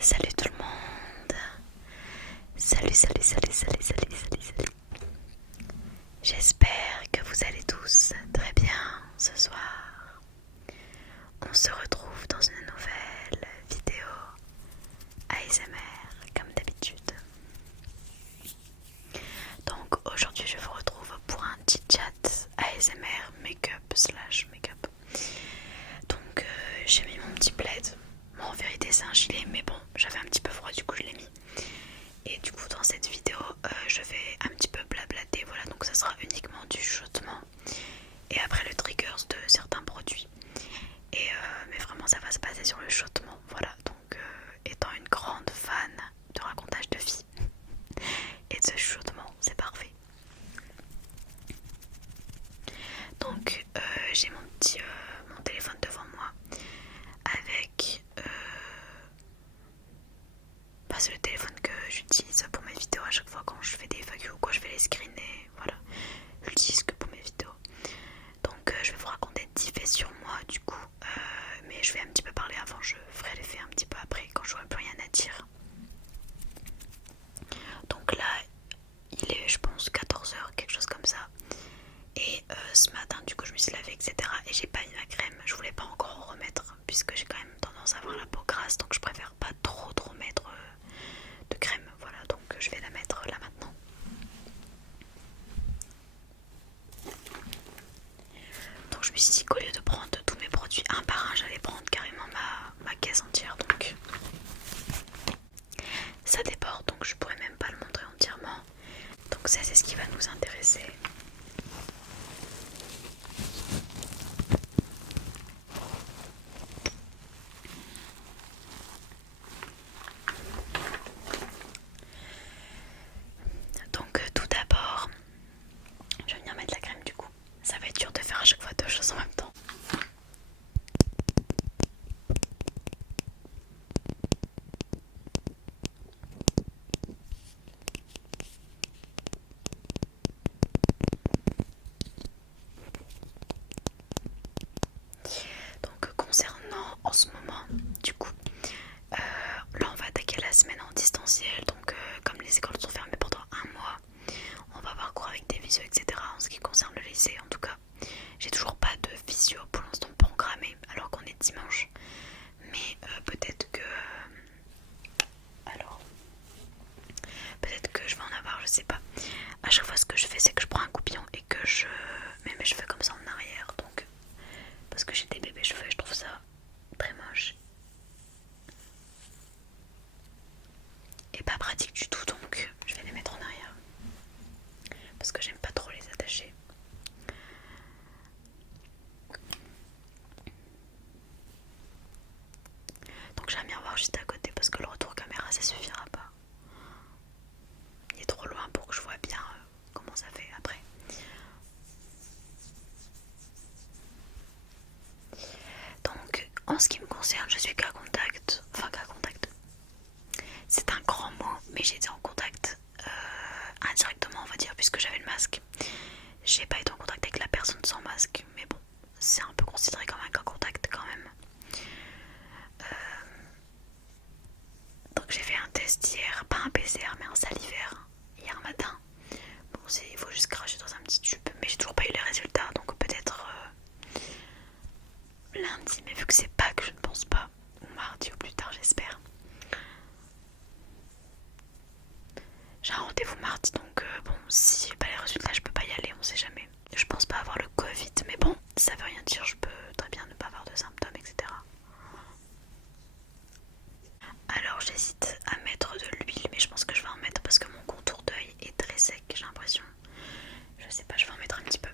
Salut tout le monde. Salut. J'espère que vous allez tous très bien ce soir. On se retrouve dans une nouvelle vidéo ASMR comme d'habitude. Donc aujourd'hui je vous retrouve pour un petit chat ASMR make-up. Donc j'ai mis mon petit plaid. Bon, en vérité c'est un gilet mais bon j'avais un petit peu froid du coup je l'ai mis. Et du coup dans cette vidéo je vais un petit peu blablater, voilà, donc ça sera uniquement du chuchotement et après le triggers de certains produits. Et mais vraiment ça va se baser sur le chuchotement, voilà, donc étant une grande fan de racontage de vie et de ce chuchotement, c'est parfait. Donc j'ai mon téléphone devant moi avec c'est le téléphone que j'utilise pour mes vidéos à chaque fois quand je fais des FAQ ou quand je fais les screener, voilà, je l'utilise que pour mes vidéos. Donc je vais vous raconter 10 faits sur moi du coup, mais je vais un petit peu parler avant, je ferai les faits un petit peu après quand j'aurai plus rien à dire. Donc là il est je pense 14 h, quelque chose comme ça, et ce matin du coup je me suis lavée etc et j'ai pas mis ma crème, je voulais pas encore en remettre puisque j'ai quand même tendance à avoir la peau grasse, donc je préfère pas trop mettre de crème, voilà, donc je vais la mettre là maintenant. Donc je me suis dit qu'au lieu de prendre tous mes produits un par un, j'allais prendre carrément ma caisse entière, donc ça déborde, donc je pourrais même pas le montrer entièrement. Donc ça c'est ce qui va nous intéresser. Donc tout d'abord, je vais venir mettre la crème du coup. Ça va être dur de faire à chaque fois deux choses en même temps. Donc concernant en ce moment, du coup, là on va attaquer la semaine en distanciel. Donc comme les écoles sont fermées pendant un mois, on va avoir cours avec des visios etc. En ce qui concerne le lycée en tout cas. J'ai toujours pas de visio pour l'instant programmé alors qu'on est dimanche. Mais peut-être que... alors... peut-être que je vais en avoir, je sais pas. À chaque fois ce que je fais c'est que je prends un coupillon et que je mets mes cheveux comme ça en arrière. Donc parce que j'ai des bébés cheveux et je trouve ça très moche. Et pas pratique du tout, donc je vais les mettre en arrière. Parce que j'aime pas trop les attacher. Donc j'aime bien voir juste à côté parce que le retour caméra ça suffira pas. Il est trop loin pour que je vois bien comment ça fait après. Donc en ce qui me concerne, je suis cas contact. Enfin cas contact. C'est un grand mot, mais j'ai été en contact indirectement on va dire puisque j'avais le masque. J'ai pas été en contact avec la personne sans masque, mais bon, c'est un peu considéré comme un cas contact quand même. Donc j'ai fait un test hier, pas un PCR mais un salivaire hier matin. Bon, il faut juste cracher dans un petit tube, mais j'ai toujours pas eu les résultats, donc peut-être lundi, mais vu que c'est Pâques, je ne pense pas, ou mardi ou plus tard j'espère. J'ai un rendez-vous mardi, donc bon, si j'ai pas les résultats je peux pas y aller, on sait jamais. Je pense pas avoir le Covid, mais bon, ça veut rien dire, je peux très bien ne pas avoir de symptômes, etc. Alors j'hésite à mettre de l'huile, mais je pense que je vais en mettre parce que mon contour d'œil est très sec, j'ai l'impression. Je sais pas, je vais en mettre un petit peu.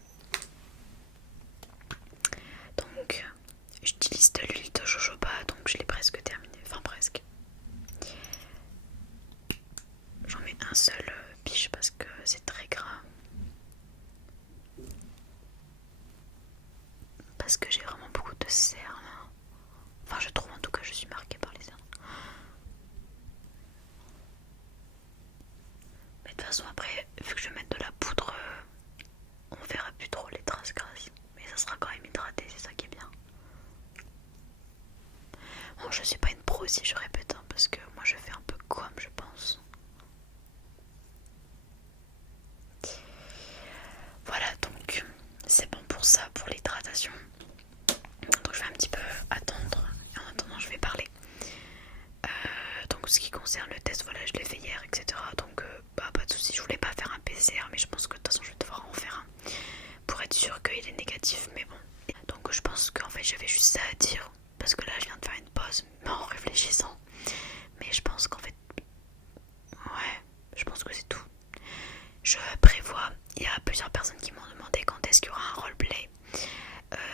Donc j'utilise de l'huile de jojoba, donc je l'ai presque terminé, enfin presque. J'en mets un seul biche parce que c'est très gras. Parce que j'ai vraiment beaucoup de cernes. Enfin je trouve en tout cas, je suis marquée par les cernes. Mais de toute façon après, vu que je vais mettre de la poudre, on verra plus trop les traces grasses. Mais ça sera quand même hydraté, c'est ça qui est bien. Bon, je suis pas une pro aussi, je répète, hein, parce que moi j'avais juste ça à dire. Parce que là, je viens de faire une pause, mais en réfléchissant. Mais je pense qu'en fait... Ouais, je pense que c'est tout. Je prévois, il y a plusieurs personnes qui m'ont demandé quand est-ce qu'il y aura un roleplay.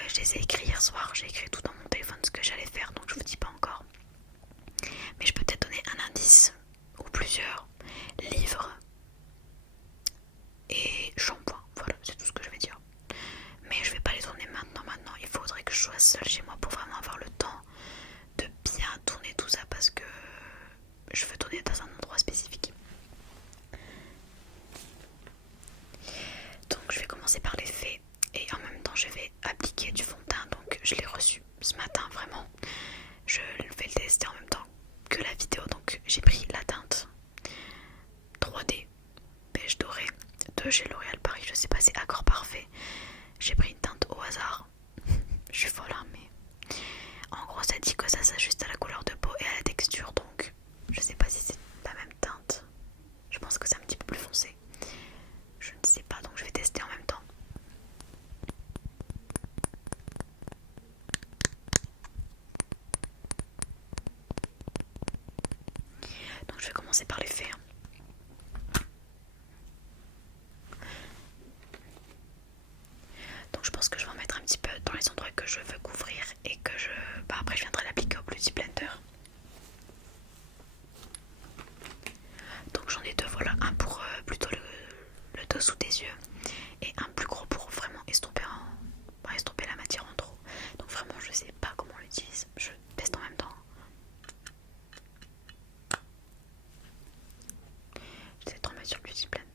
Je les ai écrits hier soir, j'ai écrit tout dans mon téléphone ce que j'allais faire, donc je vous dis pas encore. Mais je peux peut-être donner un indice, ou plusieurs, livres et shampoing. Voilà, c'est tout ce que je vais dire. Mais je vais pas les tourner maintenant. Il faudrait que je sois seule chez moi pour vraiment avoir le temps de bien tourner tout ça parce que je veux tourner dans un endroit spécifique. Donc je vais commencer par les faits et en même temps je vais appliquer du fond de teint. Donc je l'ai reçu ce matin vraiment. Je vais le tester en même temps que la vidéo. Donc j'ai pris la teinte 3D beige doré de chez L'Oréal Paris. Je sais pas, c'est Accord Parfait. J'ai pris une teinte au hasard. Je suis folle hein, mais en gros ça dit que ça s'ajuste à la couleur de peau et à la texture. Donc je sais pas si c'est la même teinte. Je pense que c'est un petit peu plus foncé. Je ne sais pas, donc je vais tester en même temps. Donc je vais commencer par les faits. Donc je pense que je vais en mettre un petit peu dans les endroits que je veux couvrir et que je... après je viendrai l'appliquer au Beauty Blender. Donc j'en ai deux, voilà, un pour plutôt le dessous des yeux et un plus gros pour vraiment estomper la matière en trop. Donc vraiment je sais pas comment on l'utilise, je teste en même temps. J'essaie de remettre sur le Beauty Blender.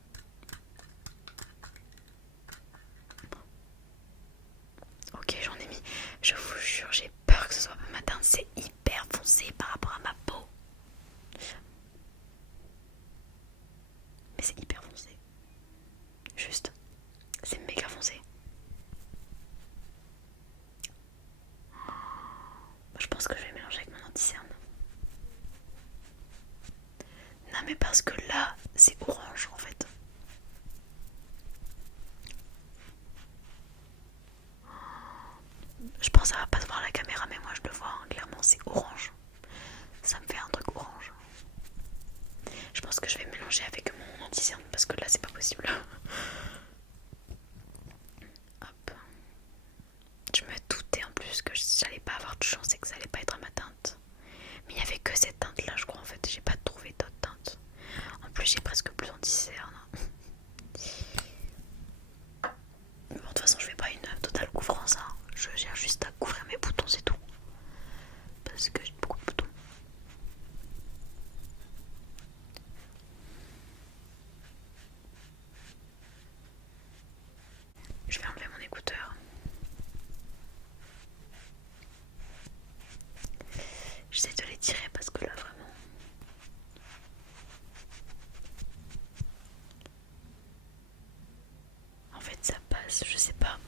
Ok, j'en ai mis, je vous jure, j'ai peur que ce soit pas ma teinte, c'est hyper foncé par rapport à ma peau. Mais c'est hyper foncé. Juste, c'est méga foncé. Je pense que je vais mélanger avec mon anti-cerne. Non mais parce que là, c'est orange en fait. Je pense que ça va pas se voir à la caméra mais moi je le vois hein, clairement c'est orange. Ça me fait un truc orange. Je pense que je vais mélanger avec mon anti-cerne parce que là c'est pas possible. Hop. Je me doutais en plus que j'allais pas avoir de chance et que ça allait pas être à ma teinte. Mais il y avait que cette teinte là je crois en fait. J'ai pas trouvé d'autres teintes. En plus j'ai presque plus d'anti-cerne. Bon, de toute façon je fais pas une totale couvrance hein. Je gère juste à couvrir mes boutons c'est tout. Parce que j'ai beaucoup de boutons. Je vais enlever mon écouteur. J'essaie de les tirer parce que là vraiment... En fait ça passe, je sais pas.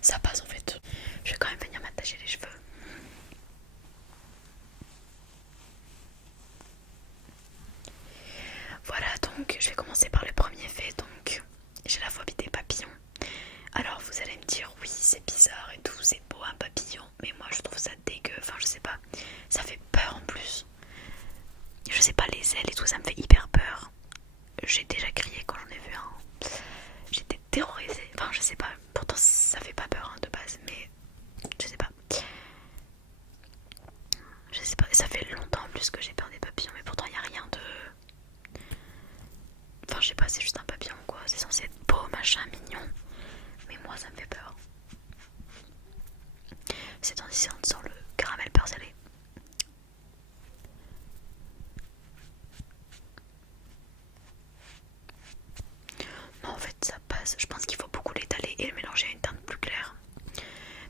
Ça passe en fait. Je vais quand même venir m'attacher les cheveux. Voilà, donc je vais commencer par le premier fait. Donc j'ai la phobie des papillons. Alors vous allez me dire oui c'est bizarre et tout, c'est beau un papillon. Mais moi je trouve ça dégueu, enfin je sais pas. Ça fait peur en plus. Je sais pas, les ailes et tout ça me fait hyper peur. J'ai déjà crié quand j'en ai vu un. J'étais terrorisée, enfin je sais pas. Pourtant ça fait pas peur hein, de base mais je sais pas. Je sais pas, ça fait longtemps en plus que j'ai peur des papillons mais pourtant il n'y a rien de... Enfin je sais pas, c'est juste un papillon quoi, c'est censé être beau, machin, mignon. Mais moi ça me fait peur. C'est en disant le caramel beurre salé. Non en fait ça passe, je pense qu'il faut beaucoup l'étaler et le mélanger à une teinte plus claire.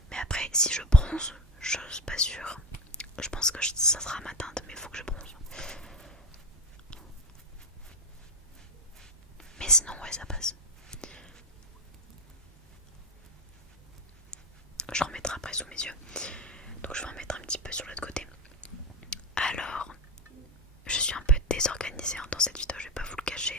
Mais après si je bronze, je suis pas sûre. Je pense que ça sera ma teinte mais il faut que je bronze. Mais sinon ouais ça passe. Je remettrai après sous mes yeux. Donc je vais en mettre un petit peu sur l'autre côté. Alors, je suis un peu désorganisée hein, dans cette vidéo, je vais pas vous le cacher.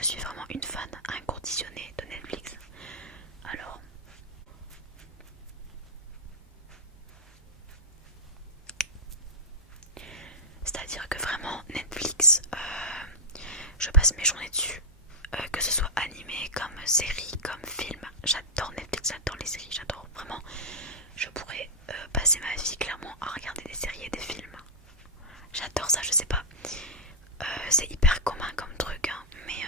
je suis vraiment une fan inconditionnée de Netflix. Alors, c'est-à-dire que vraiment Netflix, je passe mes journées dessus, que ce soit animé, comme série, comme film. J'adore Netflix, j'adore les séries, j'adore vraiment. Je pourrais passer ma vie clairement à regarder des séries et des films. J'adore ça, je sais pas. C'est hyper commun comme truc, hein, mais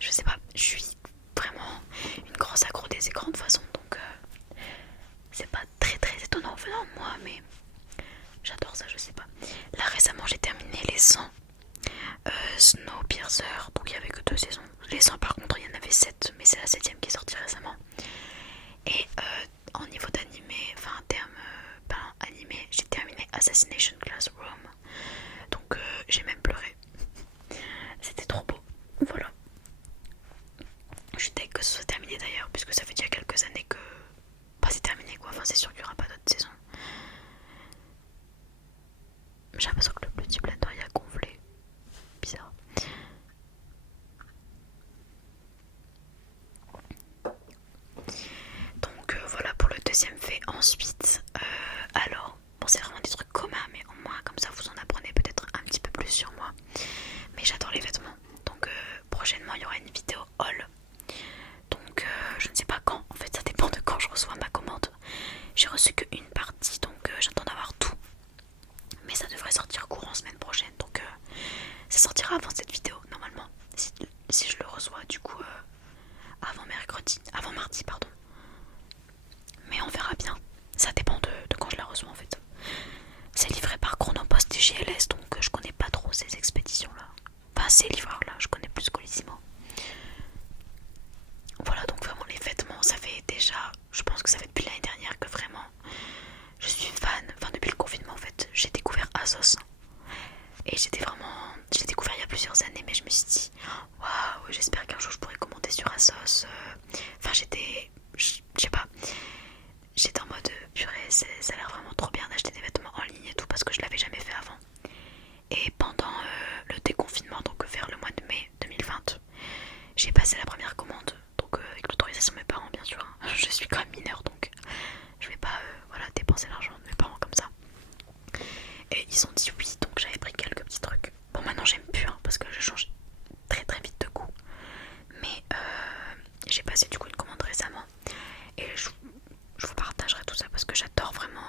je sais pas, je suis vraiment une grosse accro des écrans de toute façon, donc c'est pas très très étonnant venant de moi, mais j'adore ça, je sais pas. Là récemment j'ai terminé les 100 Snowpiercer, donc il y avait que 2 saisons. Les 100 par contre il y en avait 7, mais c'est la 7ème qui est sortie récemment. Et en niveau d'animé, enfin en termes animé, j'ai terminé Assassination Classroom, donc j'ai même pleuré. C'était trop beau, voilà. Je suis deg que ce soit terminé d'ailleurs, puisque ça fait déjà quelques années que... Bah c'est terminé quoi, enfin c'est sûr qu'il n'y aura pas d'autres saisons. J'ai l'impression que le petit plateau il a gonflé. Bizarre. Donc voilà pour le deuxième fait. Ensuite, alors, bon c'est vraiment des trucs communs, mais au moins comme ça vous en apprenez peut-être un petit peu plus sur moi. Mais j'adore les vêtements. Donc prochainement il y aura une vidéo haul. Donc je ne sais pas quand, en fait ça dépend de quand je reçois ma commande. J'ai reçu qu'une partie, donc j'attends d'avoir tout. Mais ça devrait sortir courant semaine prochaine, donc ça sortira avant cette vidéo normalement. Si je le reçois du coup avant mardi pardon. Mais on verra bien, ça dépend de quand je la reçois en fait. C'est livré par Chronopost et GLS, donc je connais pas trop ces expéditions là. Enfin ces livreurs là, je connais plus Colissimo. Voilà, donc vraiment les vêtements, ça fait déjà, je pense que ça fait depuis l'année dernière que vraiment je suis fan. Enfin depuis le confinement en fait, j'ai découvert ASOS. Et j'ai découvert il y a plusieurs années, mais je me suis dit waouh, j'espère qu'un jour je pourrai commander sur ASOS. Enfin je sais pas, j'étais en mode purée, ça a l'air vraiment trop bien d'acheter des vêtements en ligne et tout, parce que je l'avais jamais fait avant. Et pendant le déconfinement, donc vers le mois de mai 2020, j'ai passé la première commande, donc avec l'autorisation de mes parents bien sûr. Je suis quand même mineure, donc je vais pas voilà, dépenser l'argent de mes parents comme ça. Et ils ont dit oui, donc j'avais pris quelques petits trucs. Bon maintenant j'aime plus hein, parce que je change très très vite de goût. Mais j'ai passé du coup une commande récemment. Et je vous partagerai tout ça parce que j'adore vraiment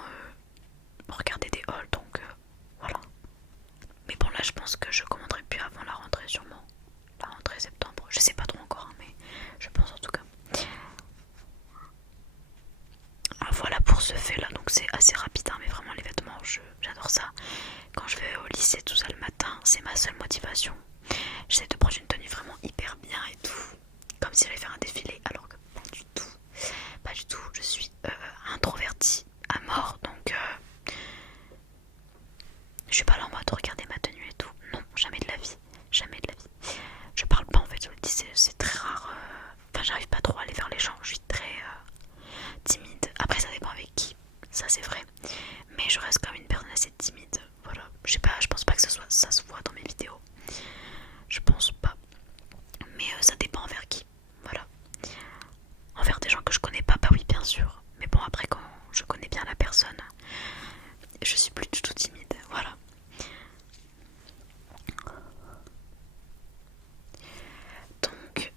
regarder des hauls, donc voilà. Mais bon là je pense que je commanderai plus avant la rentrée sûrement. La rentrée septembre, je sais pas trop encore hein, mais je pense en tout cas. Ah, voilà pour ce fait là, donc c'est assez rapide hein, mais vraiment les vêtements j'adore ça. Quand je vais au lycée tout ça le matin, c'est ma seule motivation. J'essaie de prendre une tenue vraiment hyper bien et tout, comme si j'allais faire un défilé, alors que pas du tout. Pas du tout, je suis introvertie à mort, donc je suis pas là en mode regarder ma tenue et tout. Non, jamais de la vie, jamais de la vie. Je parle pas en fait, je me dis c'est très rare. Enfin j'arrive pas trop à aller vers les gens, je suis très timide. Après ça dépend avec qui, ça c'est vrai. Mais je reste quand même une personne assez timide. Voilà, je sais pas, je pense pas que ça se voit dans mes vidéos. Je pense pas. Mais ça dépend envers qui. Voilà. Envers des gens que je connais pas, bah oui bien sûr. Mais bon après quand je connais bien la personne, je suis plus du tout timide. Voilà. Donc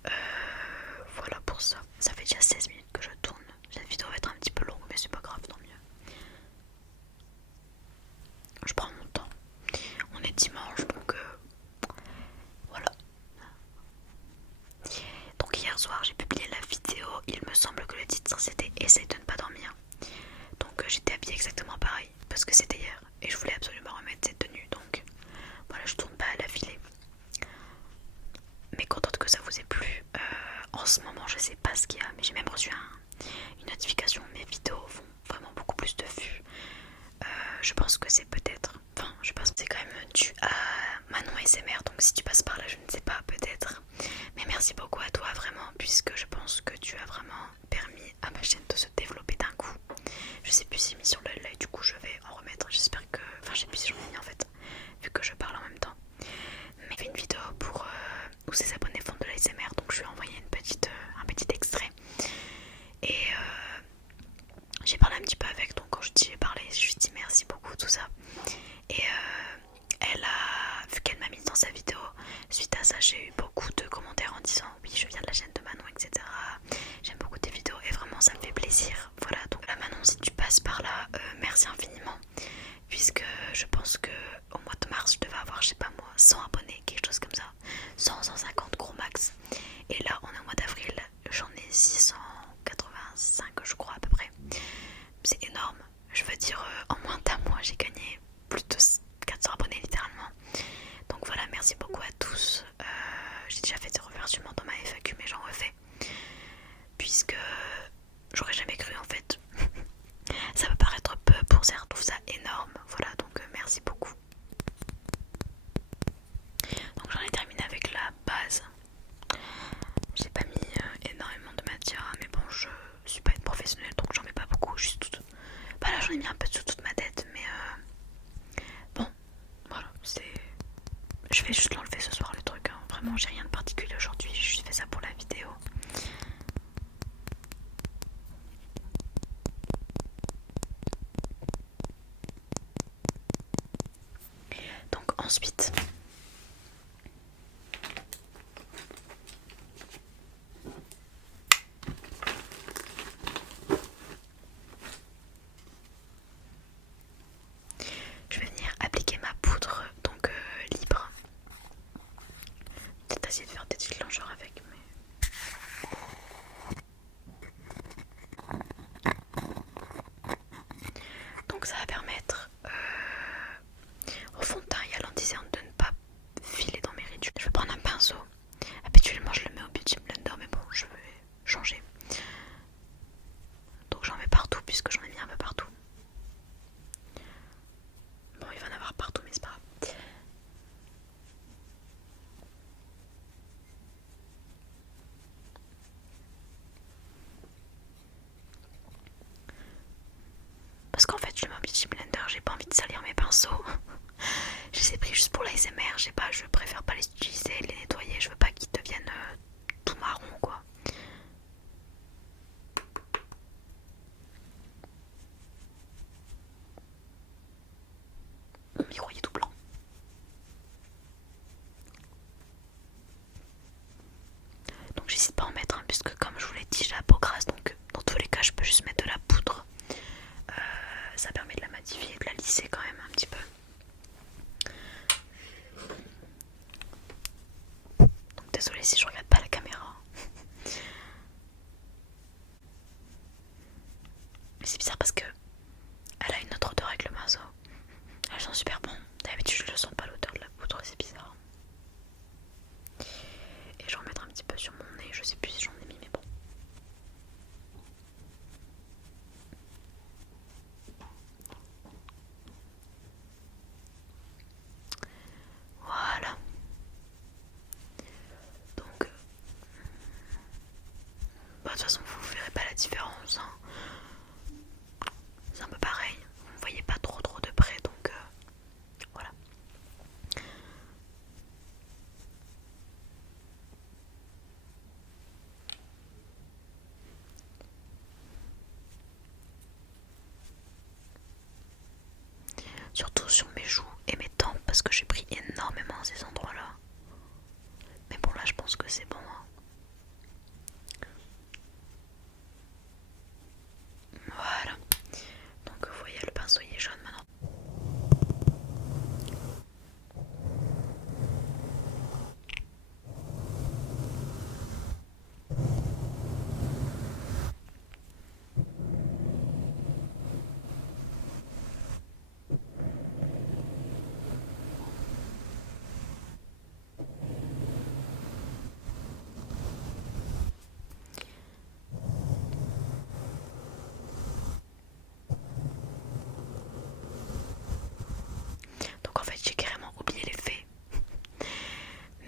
voilà pour ça. Ça fait déjà 16 minutes que je tourne. Cette vidéo va être un petit peu longue mais c'est pas grave, tant mieux. Je prends mon temps. On est dimanche donc voilà. Donc hier soir j'ai publié la vidéo. Il me semble que le titre c'était Essaye de ne pas dormir. Donc j'étais habillée exactement pareil parce que c'était hier et je voulais absolument remettre cette tenue, donc voilà, je tourne pas à l'affilée. Mais contente que ça vous ait plu. En ce moment je sais pas ce qu'il y a, mais j'ai même reçu une notification. Mes vidéos font vraiment beaucoup plus de vues. Je pense que c'est peut-être, enfin je pense que c'est quand même dû à Manon ASMR, donc si tu passes par là je ne sais pas, peut-être. Mais merci beaucoup à toi vraiment, puisque je pense que tu as vraiment permis à ma chaîne de se développer d'un coup. Je sais plus si j'ai mis sur le live, du coup je vais en remettre. J'espère que, enfin je sais plus si j'en ai mis en fait, vu que je parle en même temps. Mais j'ai fait une vidéo pour où ses abonnés font de l'ASMR, donc je lui ai envoyé un petit extrait. Et j'ai parlé un petit peu avec, donc quand je dis j'ai parlé, je lui dis merci beaucoup, tout ça. Et elle a, vu qu'elle m'a mis dans sa vidéo, suite à ça j'ai eu beaucoup de commentaires en disant oui je viens de la chaîne de Manon, etc. J'aime beaucoup tes vidéos et vraiment ça me fait plaisir. Voilà, donc là Manon, si tu passes par là, merci infiniment, puisque je pense que au mois de mars je devais avoir, je sais pas moi, 100 abonnés, quelque chose comme ça, 150 gros max. Et là on est au mois d'avril, j'en ai 685 je crois à peu près. C'est énorme, je veux dire en moins d'un mois j'ai gagné plus de 400 abonnés littéralement. Donc voilà, merci beaucoup à tous. J'ai déjà fait des remerciements dans ma FAQ mais j'en refais, puisque j'aurais jamais cru en fait. Ça peut paraître peu pour certains, je trouve ça énorme. Voilà, donc merci beaucoup. Donc j'en ai terminé avec la base. J'ai pas mis énormément de matière, mais bon, je suis pas une professionnelle donc j'en mets pas beaucoup, juste toute. Bah là j'en ai mis un peu sur toute ma tête, mais bon, voilà, c'est. Je vais juste l'enlever ce soir le truc, hein. Vraiment j'ai rien de particulier aujourd'hui, j'ai juste fait ça pour la vidéo. Donc ensuite, je vais venir appliquer ma poudre, donc libre. Peut-être essayer de faire des déclencheurs avec, mais... Donc ça va permettre au fond de teint et à l'anti-cerne de ne pas filer dans mes ridules. Je vais prendre un pinceau. Habituellement je le mets au Beauty Blender, mais bon, je vais changer. Donc j'en mets partout puisque j'en ai mis un peu partout. Bon, il va en avoir partout, mais c'est pas grave. Parce qu'en fait, je le mets au Beauty Blender, j'ai pas envie de salir mes pinceaux. Je les ai pris juste pour l'ASMR, je sais pas, je préfère pas les utiliser, les nettoyer, je veux pas qu'ils deviennent tout marron quoi. Mon micro il est tout blanc. Donc j'hésite pas à en mettre un, puisque comme je vous l'ai dit j'ai la peau grasse, donc dans tous les cas je peux juste mettre de la poudre. Ça permet de la matifier et de la lisser quand même un petit peu. Donc désolée si je regarde pas la caméra. Mais c'est bizarre parce que elle a une autre odeur avec le pinceau. Elle sent super bon. D'habitude je ne sens pas l'odeur de la poudre, c'est bizarre. Et je vais en mettre un petit peu sur mon nez, je sais plus si j'en ai mis mais bon. Voilà. Donc bah, de toute façon vous verrez pas la différence, hein. C'est un peu pareil, vous ne voyez pas trop de près, donc voilà. Surtout sur mes joues et mes tempes, parce que j'ai pris énormément à ces endroits là. Mais bon là je pense que c'est bon, hein. Voilà. Donc vous voyez le pinceau il est jaune maintenant. Donc en fait j'ai carrément oublié les faits.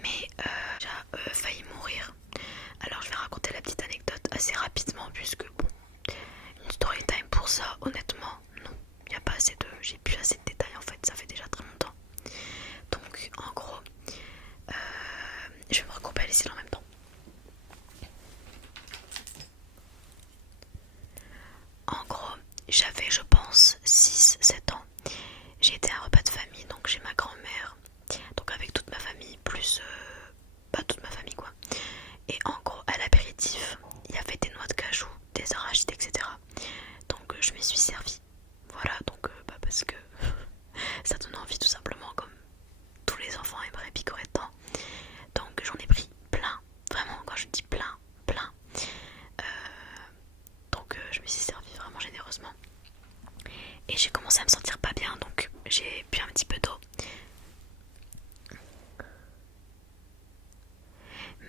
Mais j'ai failli mourir. Alors je vais raconter la petite anecdote assez rapidement, puisque bon, une story time pour ça, honnêtement, non. Il n'y a pas assez de. J'ai plus assez de détails en fait, ça fait déjà très longtemps. Donc en gros, je vais me recouper vaisselle en même temps. En gros, j'avais je pense 6-7 ans. J'ai été à un repas de famille, donc j'ai ma grand-mère, donc avec toute ma famille, plus toute ma famille quoi. Et en gros, à l'apéritif, il y avait des noix de cajou, des arachides, etc. Donc je m'y suis servie. Voilà, donc parce que ça donne envie tout simplement, comme tous les enfants aimeraient picorer dedans. Donc j'en ai pris plein, vraiment, quand je dis plein, plein. Donc je me suis servi vraiment généreusement. Et j'ai commencé à me sentir pas bien, donc j'ai bu un petit peu d'eau.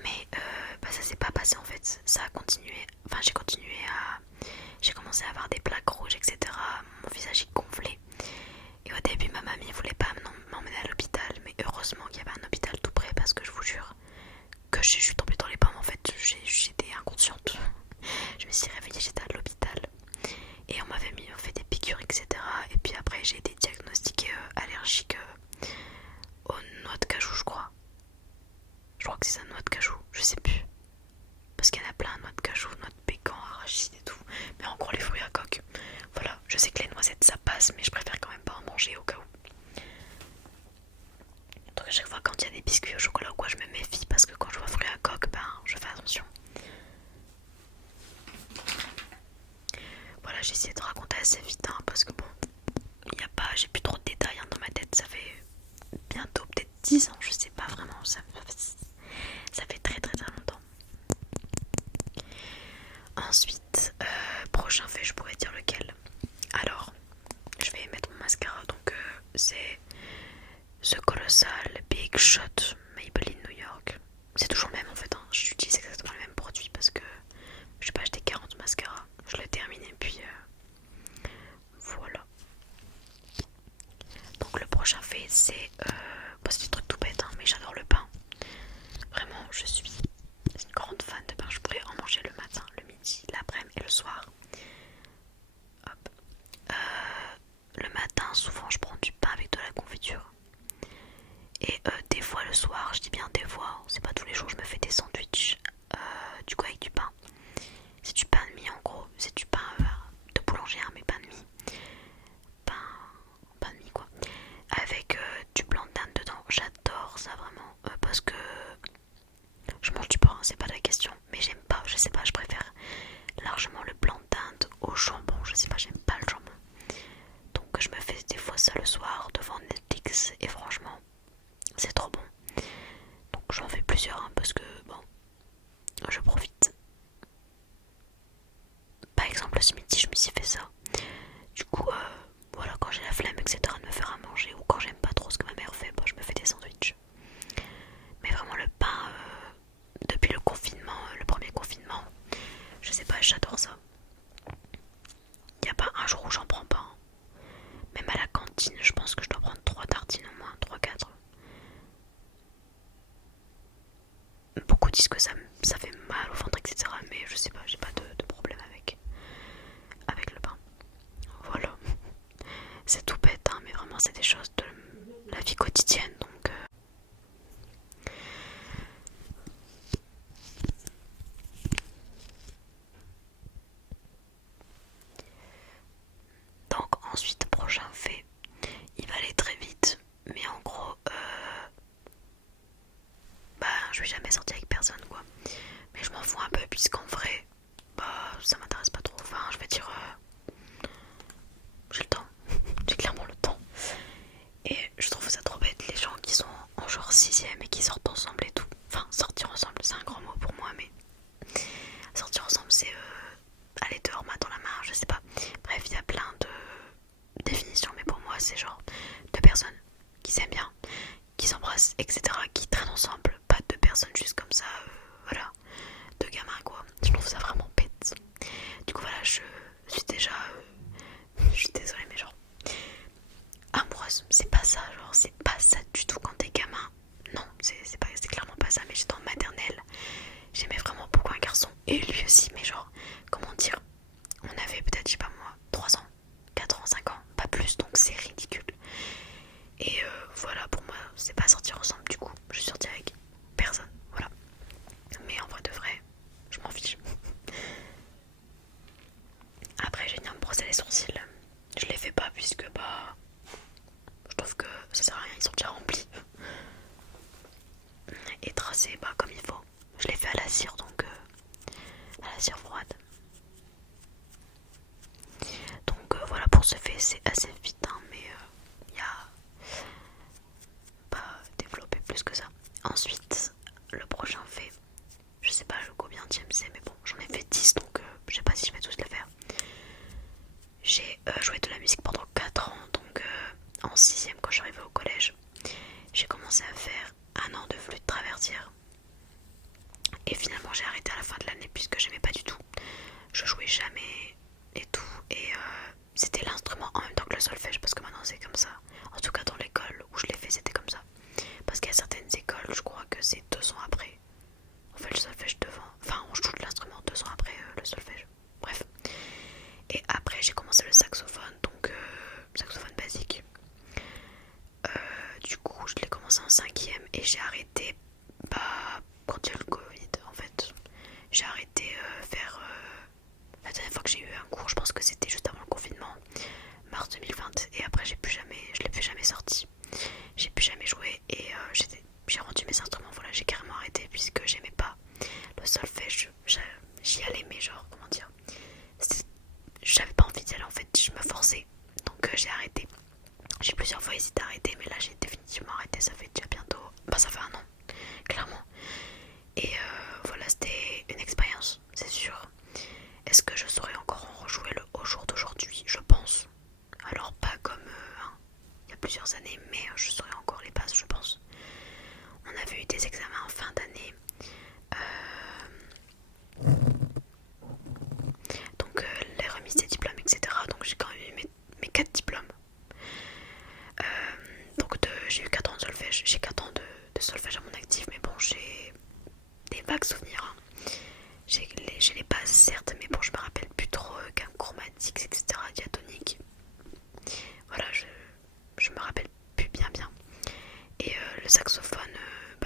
Mais ça s'est pas passé en fait, ça a continué, enfin j'ai commencé à avoir des plaques rouges, etc. Mon visage est gonflé. Et au début ma mamie voulait pas m'emmener à l'hôpital, mais heureusement qu'il y avait un hôpital tout près, parce que je vous jure que je suis tombée dans les pommes en fait, j'étais inconsciente. Je me suis réveillée, j'étais à l'hôpital. Et on m'avait fait des piqûres, etc. Et puis après j'ai été diagnostiquée allergique aux noix de cajou, je crois. Je crois que c'est ça, noix de cajou, je sais plus. Parce qu'il y en a plein, noix de cajou, noix de pécan, arachide et tout. Mais en gros les fruits à coque. Voilà, je sais que les noisettes ça passe, mais je préfère quand même pas en manger au cas où. Donc à chaque fois quand il y a des biscuits au chocolat ou quoi, je me méfie, parce que quand je vois fruits à coque, je fais attention. Voilà, j'ai essayé de raconter assez vite, parce que bon, j'ai plus trop de détails dans ma tête. Ça fait bientôt peut-être 10 ans, je sais pas vraiment, ça fait très très très longtemps. Ensuite, prochain fait, je pourrais dire lequel. Alors, je vais mettre mon mascara, donc c'est ce colossal Big Shot Maybelline New York. C'est toujours le même en fait, j'utilise exactement le même produit parce que je n'ai pas acheté 40 mascaras. Je l'ai terminé, puis voilà. Donc le prochain fait, c'est des trucs tout bêtes, mais j'adore le pain. Vraiment, je suis une grande fan de pain. Je pourrais en manger le matin, le midi, l'après-midi et le soir. Hop. Le matin, souvent, je prends du pain avec de la confiture. Et des fois le soir, je dis bien des fois, c'est pas tous les jours, je me fais des sandwichs du coup avec du pain. C'est du pain de mie en gros, c'est du pain de boulanger, mais pain de mie. Pain de mie quoi. Avec du blanc d'âne dedans. J'adore ça vraiment, parce que je mange du pain, c'est pas la question. Mais j'aime pas, je sais pas, je préfère largement le blanc d'Inde au jambon. Je sais pas, j'aime pas le jambon. Donc je me fais des fois ça le soir devant Netflix et franchement c'est trop bon. Donc j'en fais plusieurs, parce que bon, je profite. Par exemple ce midi je me suis fait ça. Du coup voilà, quand j'ai la flemme etc de me faire à manger, ou quand j'aime pas trop ce que ma mère fait, je me fais des sandwichs. Mais vraiment le pain, depuis le confinement, le premier confinement, je sais pas, j'adore ça. Y a pas un jour où j'en prends pas. Même à la cantine, je pense que je dois prendre 3 tartines au moins, 3-4. Beaucoup disent que ça fait mal au ventre, etc. Mais je sais pas, j'ai pas de problème avec le pain. Voilà. C'est tout bête, mais vraiment c'est des choses de la vie quotidienne. Donc ensuite, prochain fait, il va aller très vite. Mais en gros, je vais jamais sortir avec personne quoi. Mais je m'en fous un peu, puisqu'en vrai, ça m'intéresse pas trop. Enfin, je vais dire, j'ai le temps. J'ai clairement le temps. Et je trouve ça trop bête, les gens qui sont en genre 6ème et qui sortent ensemble et tout. Enfin, sortir ensemble, c'est un grand mot pour moi, mais sortir ensemble, c'est aller dehors, main dans la main, je sais pas. Bref, il y a plein de définitions, mais pour moi, c'est genre 2 personnes qui s'aiment bien, qui s'embrassent, etc., qui traînent ensemble. Pas 2 personnes juste comme ça, voilà, 2 gamins quoi. Je trouve ça vraiment bête. Du coup, voilà, je suis déjà. Je suis désolée, mais genre. Amoureuse, c'est pas ça, genre, c'est pas ça du tout quand t'es gamin. Non, c'est clairement pas ça, mais j'étais en maternelle Je l'ai fait à la cire, donc à la cire froide. Donc voilà, pour ce fait c'est assez vite, hein, mais il y a pas développé plus que ça. Ensuite, le prochain fait, je sais pas le combien c'est, mais bon, j'en ai fait 10, donc je sais pas si je vais tous les faire. J'ai joué de la musique pendant 4 ans, donc en 6ème quand je suis arrivée au collège, j'ai commencé à faire un an de flûte traversière. Et finalement j'ai arrêté à la fin de l'année puisque j'aimais pas du tout. Je jouais jamais et tout, et c'était l'instrument en même temps que le solfège, parce que maintenant c'est comme ça. En tout cas dans l'école où je l'ai fait c'était comme ça. Parce qu'il y a certaines écoles, je crois que c'est 2 ans après. On fait le solfège devant, enfin on joue de l'instrument 2 ans après le solfège. Bref. Et après j'ai commencé le saxophone, donc saxophone basique. Du coup je l'ai commencé en 5ème et j'ai arrêté quand il y a eu le Covid en fait. J'ai arrêté vers la dernière fois que j'ai eu un cours, je pense que c'était juste avant le confinement, mars 2020, et après je l'ai plus jamais sorti. J'ai plus jamais joué et j'ai rendu mes instruments, voilà, j'ai carrément arrêté puisque j'aimais pas le solfège. J'y allais mais genre, comment dire, j'avais pas envie d'y aller en fait, je me forçais, donc j'ai arrêté. J'ai plusieurs fois hésité à arrêter, mais là j'ai définitivement arrêté, ça fait déjà bientôt, ça fait 1 an, clairement. Et voilà, c'était une expérience, c'est sûr. Est-ce que je saurais encore en rejouer au jour d'aujourd'hui? Je pense. Alors pas comme il y a plusieurs années, mais je saurais encore les bases, je pense. On avait eu des examens en fin d'année. Donc les remises des diplômes, etc. Donc j'ai quand même eu mes 4 diplômes. Donc j'ai eu 4 ans de solfège. J'ai 4 ans de solfège à mon actif, mais bon, j'ai des vagues souvenirs. Hein. J'ai les bases certes, mais bon, je me rappelle plus trop gamme chromatique, etc. diatonique. Voilà, je me rappelle plus bien. Et le saxophone,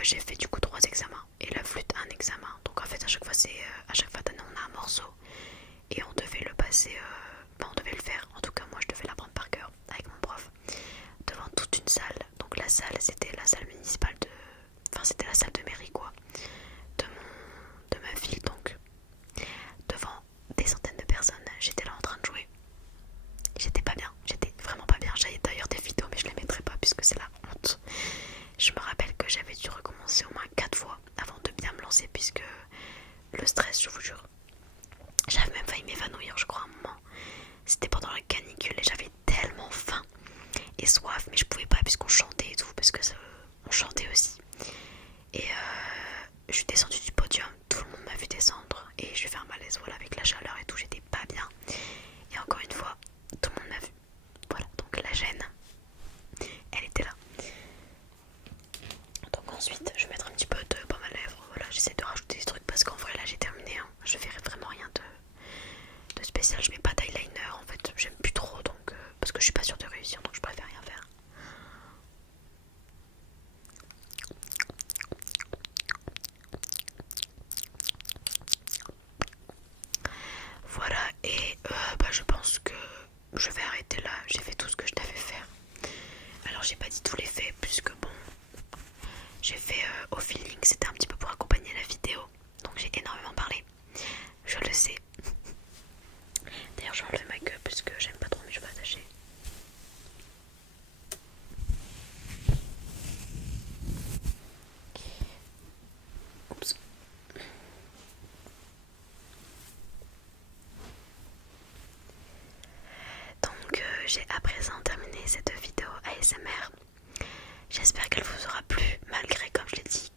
j'ai fait du coup 3 examens. Et la flûte, un examen. Donc en fait, à chaque fois d'année, on a un morceau. Et on devait le passer, on devait le faire. En tout cas, moi, je devais l'apprendre par cœur avec mon prof. Devant toute une salle. Donc la salle, c'était la salle municipale c'était la salle de mairie, quoi. De ma ville, donc. Devant des centaines de personnes, j'étais là en train de jouer. J'étais pas bien, j'étais vraiment pas bien. J'avais d'ailleurs des vidéos, mais je les mettrai pas puisque c'est la honte. Je me rappelle que j'avais dû recommencer au moins 4 fois avant de bien me lancer, puisque le stress, je vous jure. J'avais même failli m'évanouir, je crois, à un moment. C'était pendant la canicule et j'avais tellement faim et soif, mais je pouvais pas puisqu'on chantait et tout, parce que on chantait aussi. Et je suis descendue du podium, tout le monde m'a vu descendre et j'ai fait un malaise, voilà, avec la chaleur et tout, j'étais pas bien. Et encore une fois, tout le monde m'a vu. Voilà, donc la gêne, elle était là. Donc ensuite, je vais mettre un petit peu de baume à lèvres, voilà, j'essaie de rajouter des trucs parce qu'en vrai là j'ai terminé, hein. Je verrai vraiment rien de spécial, je mets pas d'eyeliner en fait, j'aime plus trop, donc parce que je suis pas sûre de réussir, donc je préfère rien faire. Voilà, et je pense que je vais arrêter là, j'ai fait tout ce que je devais faire. Alors j'ai pas dit tous les faits, puisque bon, j'ai fait au feeling, c'était un petit peu pour accompagner la vidéo, donc j'ai énormément parlé, je le sais. D'ailleurs j'ai enlevé ma queue puisque j'aime pas trop mes cheveux attachés. Oups. Donc j'ai à présent terminé cette vidéo ASMR. J'espère qu'elle vous aura plu, malgré, comme je l'ai dit,